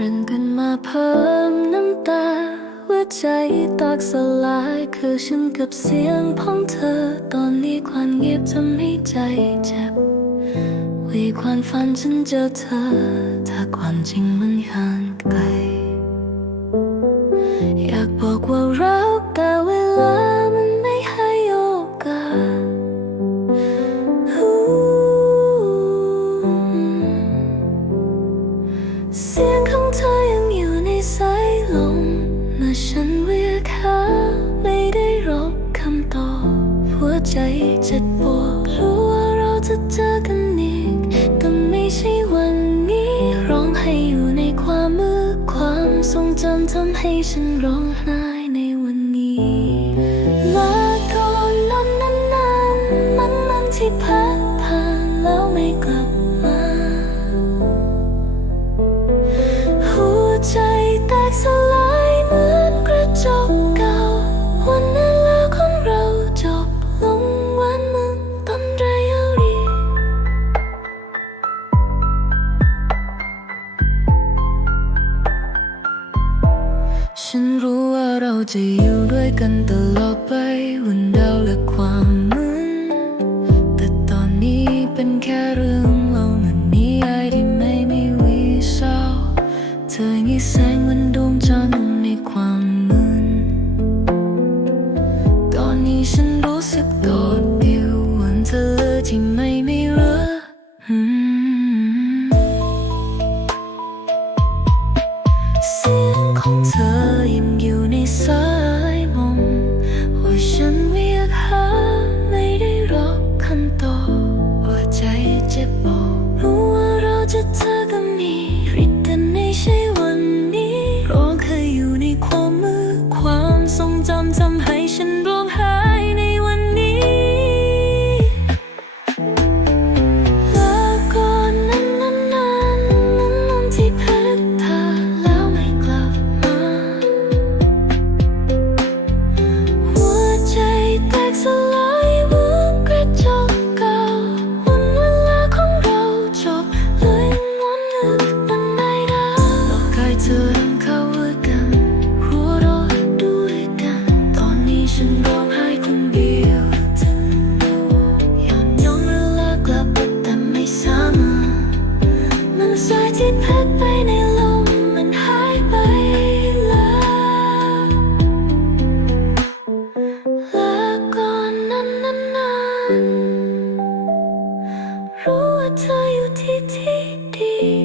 ปริ่งกันมาเพิ่มน้ำตาหัวใจตอกสลายคือฉันกับเสียงพ้องเธอ ตอนนี้ความเงียบทำให้ใจเจ็บวีความฝันฉันเจอเธอ ถ้าความจริงมันห่างไกล อยากบอกว่ารักแต่เวลามันไม่ให้โอกาส ใจเจ็บปวดรู้ว่าเราจะเจอกันอีกแต่ไม่ใช่วันนี้ ร้องให้อยู่ในความมืดความทรงจำทำให้ฉันร้องไห้ในวันนี้ลาก่อนนั้นนั้นนั้นมันมันที่ผ่านผ่านแล้วไม่กลับมาหัวใจแตกสลาย ฉันรู้ว่าเราจะอยู่ด้วยกันตลอดไปวันดาวและความมืดแต่ตอนนี้เป็นแค่เรื่องเล่าเงินนิยายที่ไม่มีวิเศร้าเธองี้แสงเหมือนดวงจันทร์ในความมืดตอนนี้ฉันรู้สึกโดด T T D.